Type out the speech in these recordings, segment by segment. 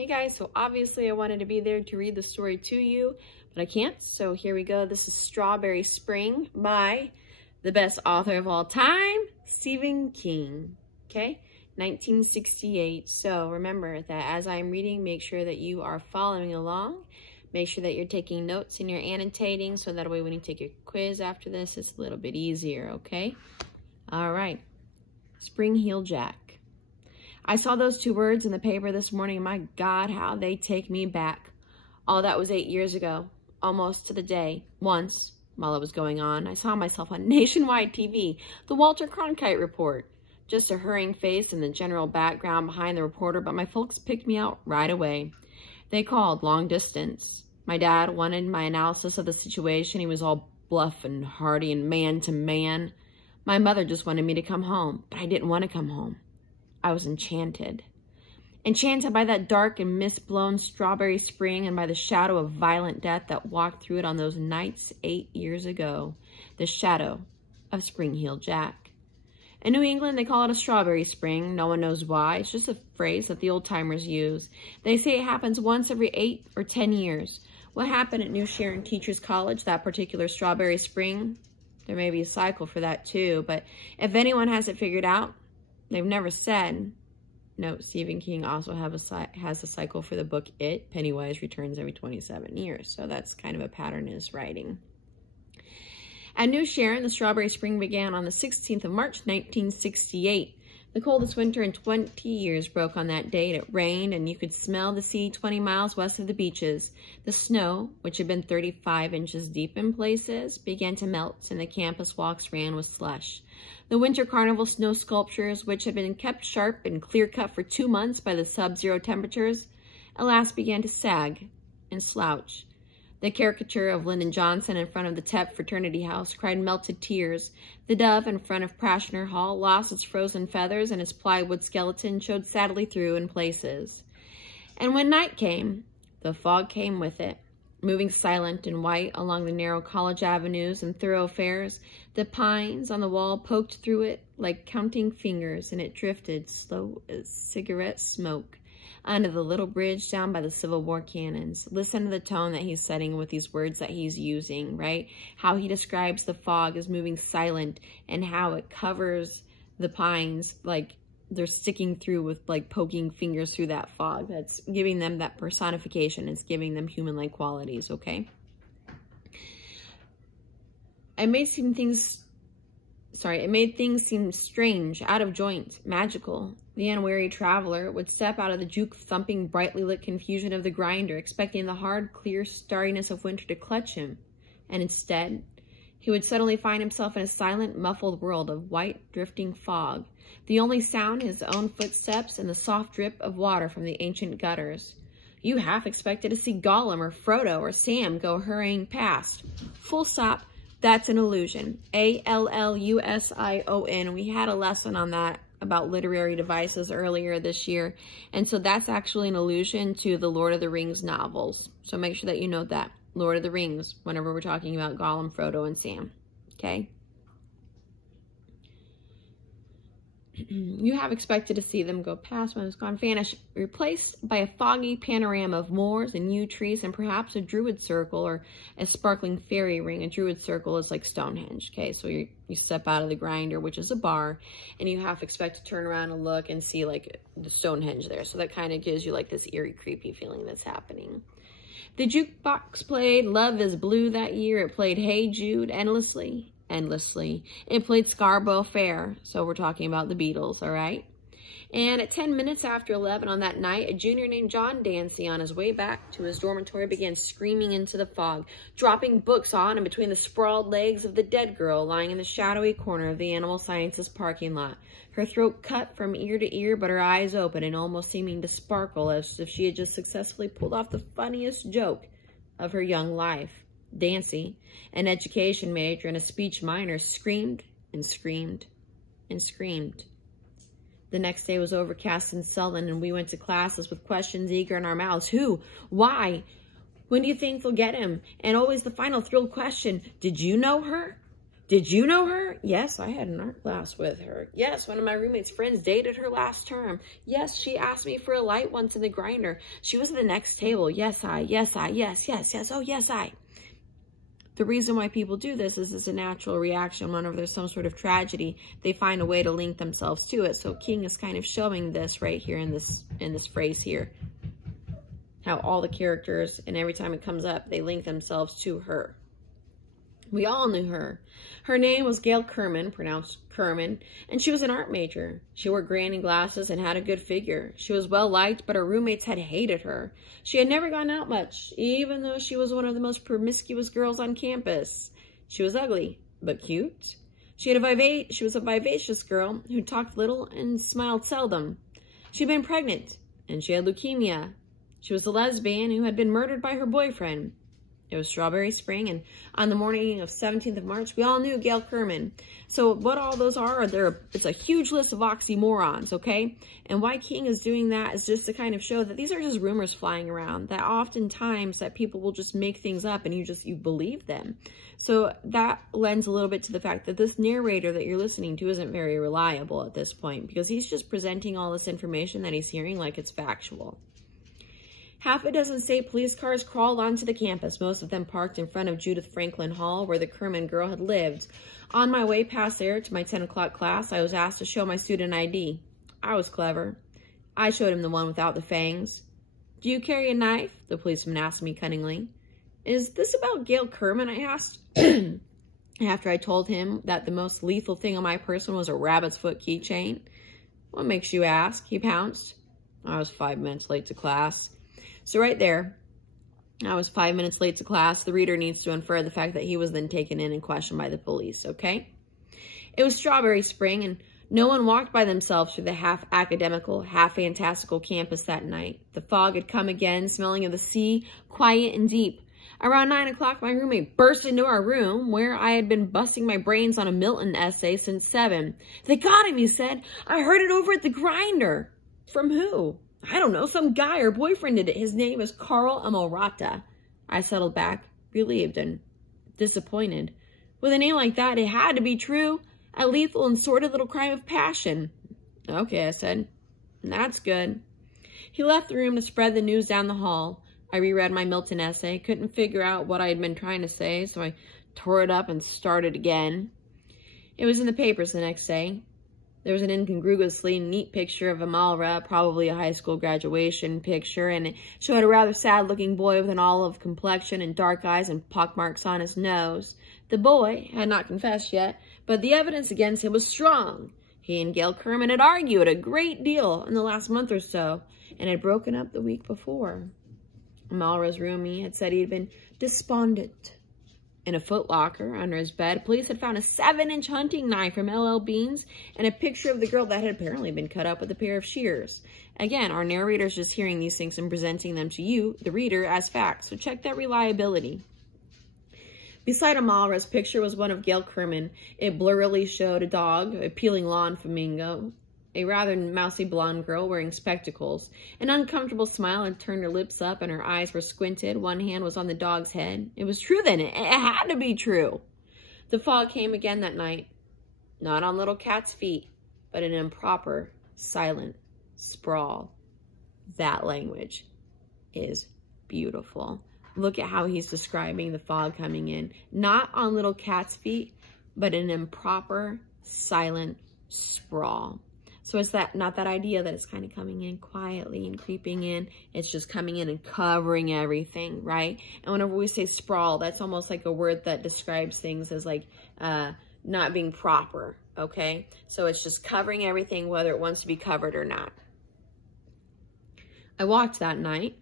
Hey guys, so obviously I wanted to be there to read the story to you, but I can't, so here we go. This is Strawberry Spring by the best author of all time, Stephen King, okay? 1968. So remember that as I'm reading, make sure that you are following along. Make sure that you're taking notes and you're annotating, so that way when you take your quiz after this, it's a little bit easier, okay? All right, Spring-Heeled Jack. I saw those two words in the paper this morning, and my God, how they take me back. All that was 8 years ago, almost to the day. Once, while it was going on, I saw myself on nationwide TV, the Walter Cronkite Report. Just a hurrying face and the general background behind the reporter, but my folks picked me out right away. They called long distance. My dad wanted my analysis of the situation. He was all bluff and hearty and man to man. My mother just wanted me to come home, but I didn't want to come home. I was enchanted. Enchanted by that dark and mist-blown strawberry spring and by the shadow of violent death that walked through it on those nights 8 years ago. The shadow of Spring-Heeled Jack. In New England, they call it a strawberry spring. No one knows why. It's just a phrase that the old-timers use. They say it happens once every 8 or 10 years. What happened at New Sharon Teachers College that particular strawberry spring? There may be a cycle for that too, but if anyone has it figured out, they've never said. Note, Stephen King also has a cycle for the book It. Pennywise returns every 27 years. So that's kind of a pattern in his writing. At New Sharon, the strawberry spring began on the 16th of March, 1968. The coldest winter in 20 years broke on that date. It rained, and you could smell the sea 20 miles west of the beaches. The snow, which had been 35 inches deep in places, began to melt, and the campus walks ran with slush. The winter carnival snow sculptures, which had been kept sharp and clear-cut for 2 months by the sub-zero temperatures, at last began to sag and slouch. The caricature of Lyndon Johnson in front of the Tep fraternity house cried melted tears. The dove in front of Prashner Hall lost its frozen feathers, and its plywood skeleton showed sadly through in places. And when night came, the fog came with it. Moving silent and white along the narrow college avenues and thoroughfares, the pines on the wall poked through it like counting fingers, and it drifted, slow as cigarette smoke, under the little bridge down by the Civil War cannons. Listen to the tone that he's setting with these words that he's using, right? How he describes the fog as moving silent, and how it covers the pines like they're sticking through with like poking fingers through that fog. That's giving them that personification. It's giving them human-like qualities, okay? It made things seem strange, out of joint, magical. The unwary traveler would step out of the juke-thumping, brightly lit confusion of the grinder, expecting the hard, clear starriness of winter to clutch him. And instead, he would suddenly find himself in a silent, muffled world of white, drifting fog. The only sound his own footsteps and the soft drip of water from the ancient gutters. You half expected to see Gollum or Frodo or Sam go hurrying past. Full stop. That's an illusion. A-L-L-U-S-I-O-N. We had a lesson on that about literary devices earlier this year. And so that's actually an allusion to the Lord of the Rings novels. So make sure that you note that. Lord of the Rings, whenever we're talking about Gollum, Frodo, and Sam. Okay? You have expected to see them go past when it's gone vanish, replaced by a foggy panorama of moors and yew trees and perhaps a druid circle or a sparkling fairy ring. A druid circle is like Stonehenge, okay? So you step out of the grinder, which is a bar, and you half expect to turn around and look and see like the Stonehenge there. So that kind of gives you like this eerie, creepy feeling that's happening. The jukebox played Love is Blue that year. It played Hey Jude endlessly. It played Scarborough Fair, so we're talking about the Beatles, all right? And at 10 minutes after 11 on that night, a junior named John Dancy, on his way back to his dormitory, began screaming into the fog, dropping books on and between the sprawled legs of the dead girl lying in the shadowy corner of the Animal Sciences parking lot, her throat cut from ear to ear, but her eyes open and almost seeming to sparkle as if she had just successfully pulled off the funniest joke of her young life. Dancy, an education major and a speech minor, screamed and screamed and screamed. The next day was overcast and sullen, and we went to classes with questions eager in our mouths. Who? Why? When do you think they'll get him? And always the final thrilled question, did you know her? Did you know her? Yes, I had an art class with her. Yes, one of my roommate's friends dated her last term. Yes, she asked me for a light once in the grinder. She was at the next table. Yes, I. Yes, yes. Oh, yes, I. The reason why people do this is it's a natural reaction. Whenever there's some sort of tragedy, they find a way to link themselves to it. So King is kind of showing this right here in this phrase here. How all the characters, and every time it comes up, they link themselves to her. We all knew her. Her name was Gail Kerman, pronounced Kerman, and she was an art major. She wore granny glasses and had a good figure. She was well liked, but her roommates had hated her. She had never gone out much, even though she was one of the most promiscuous girls on campus. She was ugly, but cute. She was a vivacious girl who talked little and smiled seldom. She'd been pregnant, and she had leukemia. She was a lesbian who had been murdered by her boyfriend. It was Strawberry Spring, and on the morning of 17th of March, we all knew Gail Kerman. So what all those are, it's a huge list of oxymorons, okay? And why King is doing that is just to kind of show that these are just rumors flying around, that oftentimes that people will just make things up and you believe them. So that lends a little bit to the fact that this narrator that you're listening to isn't very reliable at this point, because he's just presenting all this information that he's hearing like it's factual. Half a dozen state police cars crawled onto the campus, most of them parked in front of Judith Franklin Hall, where the Kerman girl had lived. On my way past there to my 10 o'clock class, I was asked to show my student ID. I was clever. I showed him the one without the fangs. Do you carry a knife? The policeman asked me cunningly. Is this about Gail Kerman? I asked. After I told him that the most lethal thing on my person was a rabbit's foot keychain. What makes you ask? He pounced. I was 5 minutes late to class. So right there, I was 5 minutes late to class. The reader needs to infer the fact that he was then taken in and questioned by the police, okay? It was Strawberry Spring, and no one walked by themselves through the half-academical, half-fantastical campus that night. The fog had come again, smelling of the sea, quiet and deep. Around 9 o'clock, my roommate burst into our room, where I had been busting my brains on a Milton essay since 7. They got him, he said. I heard it over at the grinder. From who? I don't know, some guy or boyfriend did it. His name is Carl Amorata. I settled back, relieved and disappointed. With a name like that, it had to be true. A lethal and sordid little crime of passion. Okay, I said. That's good. He left the room to spread the news down the hall. I reread my Milton essay, couldn't figure out what I had been trying to say, so I tore it up and started again. It was in the papers the next day. There was an incongruously neat picture of Amalra, probably a high school graduation picture, and it showed a rather sad-looking boy with an olive complexion and dark eyes and pockmarks on his nose. The boy had not confessed yet, but the evidence against him was strong. He and Gail Kerman had argued a great deal in the last month or so, and had broken up the week before. Amalra's roomie had said he had been despondent. In a footlocker under his bed, police had found a 7-inch hunting knife from L.L. Bean's and a picture of the girl that had apparently been cut up with a pair of shears. Again, our narrator's just hearing these things and presenting them to you, the reader, as facts, so check that reliability. Beside Amalra's picture was one of Gail Kerman. It blurrily showed a dog, a peeling lawn flamingo, a rather mousy blonde girl wearing spectacles. An uncomfortable smile had turned her lips up and her eyes were squinted. One hand was on the dog's head. It was true then. It had to be true. The fog came again that night. Not on little cat's feet, but an improper, silent sprawl. That language is beautiful. Look at how he's describing the fog coming in. Not on little cat's feet, but an improper, silent sprawl. So it's not that idea that it's kind of coming in quietly and creeping in. It's just coming in and covering everything, right? And whenever we say sprawl, that's almost like a word that describes things as like not being proper, okay? So it's just covering everything, whether it wants to be covered or not. I walked that night.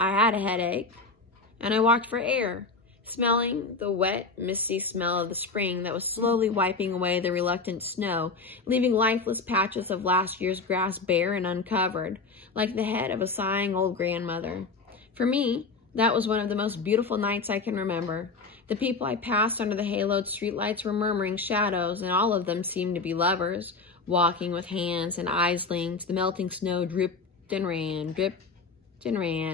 I had a headache, and I walked for air, smelling the wet, misty smell of the spring that was slowly wiping away the reluctant snow, leaving lifeless patches of last year's grass bare and uncovered, like the head of a sighing old grandmother. For me, that was one of the most beautiful nights I can remember. The people I passed under the haloed streetlights were murmuring shadows, and all of them seemed to be lovers, walking with hands and eyes linked. The melting snow dripped and ran,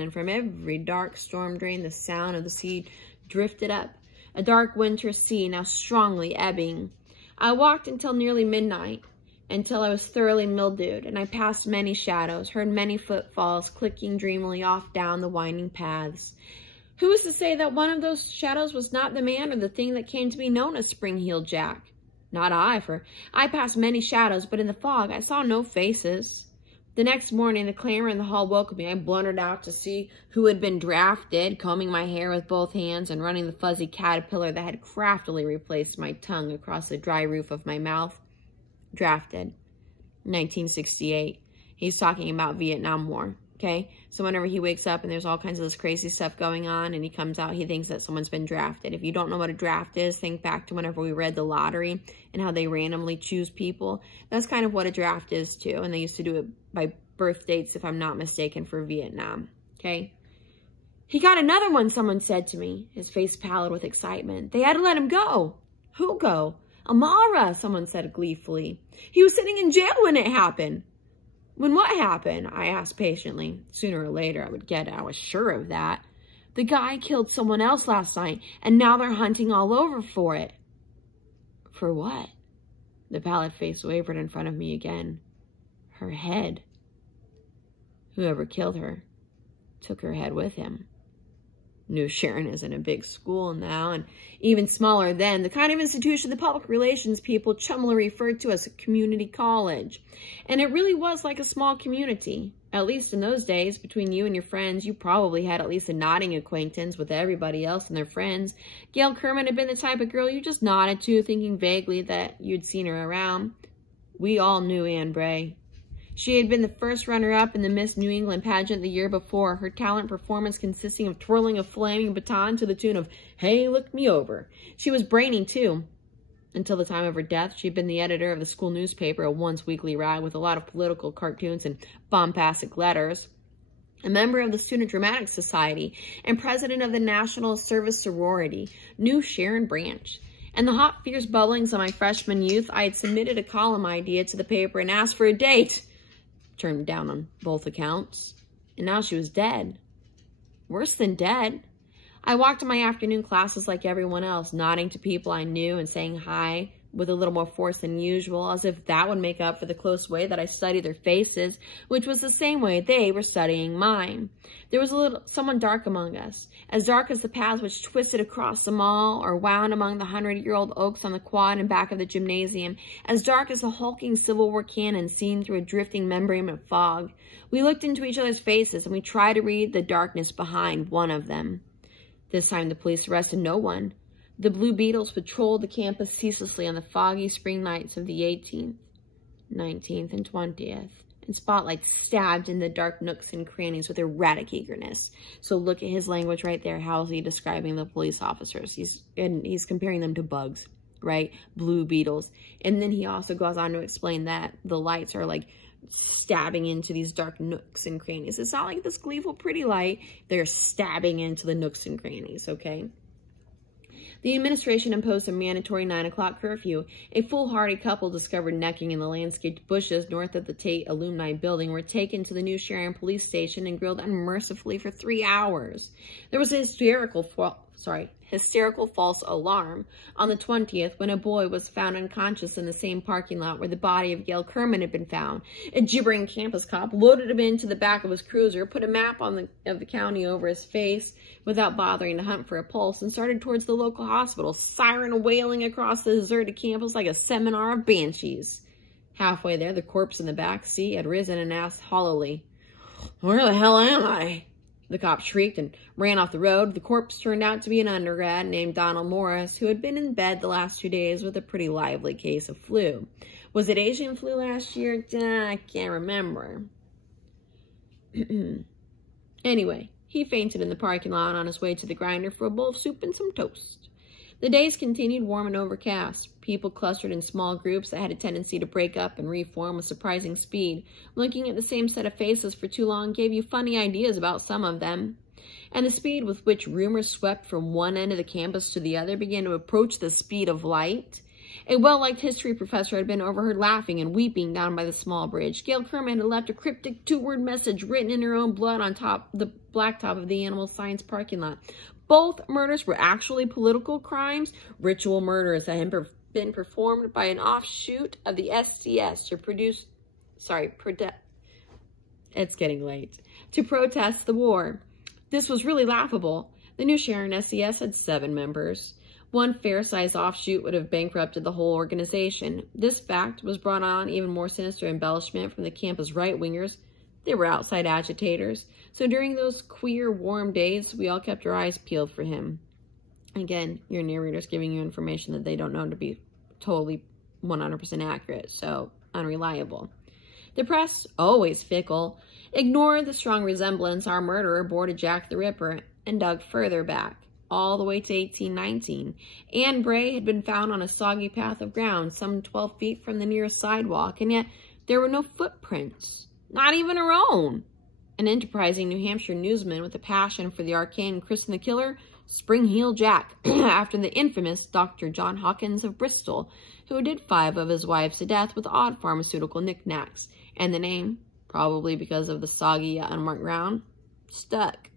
and from every dark storm drain the sound of the sea drifted up. a dark winter sea now strongly ebbing. I walked until nearly midnight, until I was thoroughly mildewed, and I passed many shadows, heard many footfalls clicking dreamily off down the winding paths. Who is to say that one of those shadows was not the man or the thing that came to be known as Spring-Heeled Jack? Not I, for I passed many shadows, but in the fog I saw no faces. The next morning, the clamor in the hall woke me. I blundered out to see who had been drafted, combing my hair with both hands and running the fuzzy caterpillar that had craftily replaced my tongue across the dry roof of my mouth. Drafted. 1968. He's talking about Vietnam War. Okay, so whenever he wakes up and there's all kinds of this crazy stuff going on and he comes out, he thinks that someone's been drafted. If you don't know what a draft is, think back to whenever we read the lottery and how they randomly choose people. That's kind of what a draft is too, and they used to do it by birth dates, if I'm not mistaken, for Vietnam. Okay, he got another one, someone said to me, his face pallid with excitement. They had to let him go. Who go? Amara, someone said gleefully. He was sitting in jail when it happened. When what happened? I asked patiently. Sooner or later I would get it. I was sure of that. The guy killed someone else last night, and now they're hunting all over for it. For what? The pallid face wavered in front of me again. Her head. Whoever killed her took her head with him. New Sharon isn't a big school now, and even smaller then, the kind of institution the public relations people chummily referred to as a community college. And it really was like a small community. At least in those days, between you and your friends, you probably had at least a nodding acquaintance with everybody else and their friends. Gail Kerman had been the type of girl you just nodded to, thinking vaguely that you'd seen her around. We all knew Anne Bray. She had been the first runner-up in the Miss New England pageant the year before, her talent performance consisting of twirling a flaming baton to the tune of, "Hey, look me over." She was brainy, too. Until the time of her death, she'd been the editor of the school newspaper, a once-weekly rag with a lot of political cartoons and bombastic letters, a member of the Student Dramatic Society, and president of the National Service Sorority, New Sharon Branch. And the hot, fierce bubblings of my freshman youth, I had submitted a column idea to the paper and asked for a date. Turned down on both accounts. And now she was dead. Worse than dead. I walked to my afternoon classes like everyone else, nodding to people I knew and saying hi with a little more force than usual, as if that would make up for the close way that I studied their faces, which was the same way they were studying mine. There was someone dark among us, as dark as the paths which twisted across the mall or wound among the 100-year-old oaks on the quad and back of the gymnasium, as dark as the hulking Civil War cannon seen through a drifting membrane of fog. We looked into each other's faces, and we tried to read the darkness behind one of them. This time the police arrested no one. The Blue Beetles patrolled the campus ceaselessly on the foggy spring nights of the 18th, 19th, and 20th, and spotlights stabbed in the dark nooks and crannies with erratic eagerness. So look at his language right there. How is he describing the police officers? He's comparing them to bugs, right? Blue Beetles. And then he also goes on to explain that the lights are like stabbing into these dark nooks and crannies. It's not like this gleeful pretty light. They're stabbing into the nooks and crannies, okay? The administration imposed a mandatory 9 o'clock curfew. A foolhardy couple discovered necking in the landscaped bushes north of the Tate Alumni Building were taken to the New Sharon police station and grilled unmercifully for 3 hours. There was a hysterical false alarm on the 20th when a boy was found unconscious in the same parking lot where the body of Gail Kerman had been found. A gibbering campus cop loaded him into the back of his cruiser, put a map of the county over his face without bothering to hunt for a pulse, and started towards the local hospital, siren wailing across the deserted campus like a seminar of banshees. Halfway there, the corpse in the back seat had risen and asked hollowly, "Where the hell am I?" The cop shrieked and ran off the road. The corpse turned out to be an undergrad named Donald Morris, who had been in bed the last 2 days with a pretty lively case of flu. Was it Asian flu last year? I can't remember. Anyway, he fainted in the parking lot on his way to the grinder for a bowl of soup and some toast. The days continued warm and overcast. People clustered in small groups that had a tendency to break up and reform with surprising speed. Looking at the same set of faces for too long gave you funny ideas about some of them. And the speed with which rumors swept from one end of the campus to the other began to approach the speed of light. A well-liked history professor had been overheard laughing and weeping down by the small bridge. Gail Kerman had left a cryptic two-word message written in her own blood on the blacktop of the Animal Science parking lot. Both murders were actually political crimes, ritual murders that had been performed by an offshoot of the SDS it's getting late, to protest the war. This was really laughable. The New Sharon SDS had 7 members. One fair-sized offshoot would have bankrupted the whole organization. This fact was brought on even more sinister embellishment from the campus right-wingers. They were outside agitators. So during those queer, warm days, we all kept our eyes peeled for him. Again, your narrator's giving you information that they don't know to be totally 100% accurate, so unreliable. The press, always fickle, ignored the strong resemblance our murderer bore to Jack the Ripper and dug further back, all the way to 1819. Anne Bray had been found on a soggy path of ground some 12 feet from the nearest sidewalk, and yet there were no footprints, not even her own. An enterprising New Hampshire newsman with a passion for the arcane christened the killer Spring Heel Jack, after the infamous Dr. John Hawkins of Bristol, who did 5 of his wives to death with odd pharmaceutical knickknacks, and the name, probably because of the soggy, unmarked ground, stuck.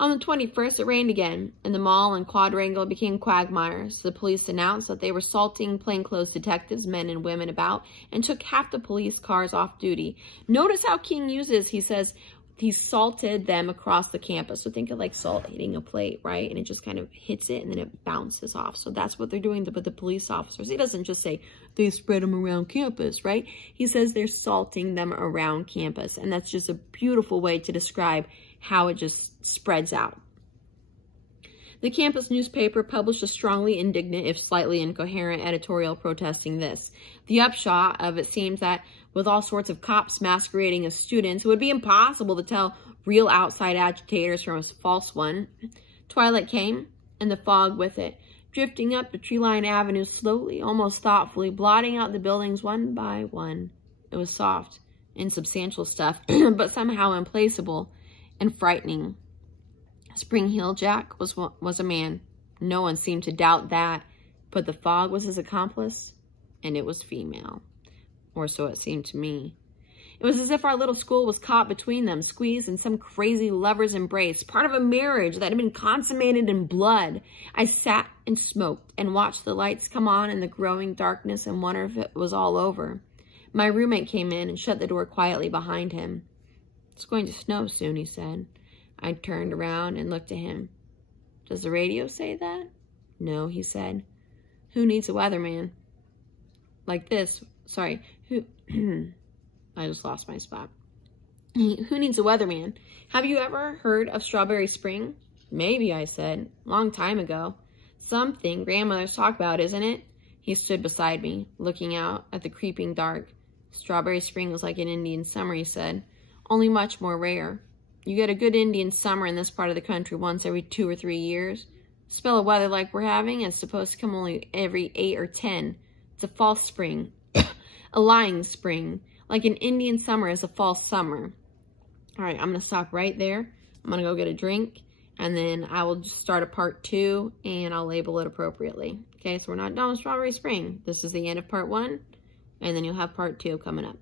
On the 21st, it rained again, and the mall and quadrangle became quagmires. The police announced that they were salting plainclothes detectives, men and women about, and took half the police cars off duty. Notice how King uses, he says, he salted them across the campus. So think of like salt hitting a plate, right? And it just kind of hits it and then it bounces off. So that's what they're doing with the police officers. He doesn't just say they spread them around campus, right? He says they're salting them around campus. And that's just a beautiful way to describe how it just spreads out. The campus newspaper published a strongly indignant, if slightly incoherent, editorial protesting this. The upshot of it seems that with all sorts of cops masquerading as students, it would be impossible to tell real outside agitators from a false one. Twilight came, and the fog with it, drifting up the tree-lined avenue slowly, almost thoughtfully, blotting out the buildings one by one. It was soft, insubstantial stuff, but somehow implacable and frightening. Spring Heel Jack was a man. No one seemed to doubt that, but the fog was his accomplice, and it was female. Or so it seemed to me. It was as if our little school was caught between them, squeezed in some crazy lover's embrace, part of a marriage that had been consummated in blood. I sat and smoked and watched the lights come on in the growing darkness and wondered if it was all over. My roommate came in and shut the door quietly behind him. "It's going to snow soon," he said. I turned around and looked at him. "Does the radio say that?" "No," he said. "Who needs a weatherman?" Like this. Sorry. Who? I just lost my spot. "Who needs a weatherman? Have you ever heard of Strawberry Spring?" "Maybe," I said. "Long time ago. Something grandmothers talk about, isn't it?" He stood beside me, looking out at the creeping dark. "Strawberry Spring was like an Indian summer," he said. "Only much more rare. You get a good Indian summer in this part of the country once every 2 or 3 years. A spell of weather like we're having is supposed to come only every 8 or 10. It's a false spring. A lying spring. Like an Indian summer is a false summer." All right, I'm going to stop right there. I'm going to go get a drink, and then I will just start a part 2, and I'll label it appropriately. Okay, so we're not done with Strawberry Spring. This is the end of part 1, and then you'll have part 2 coming up.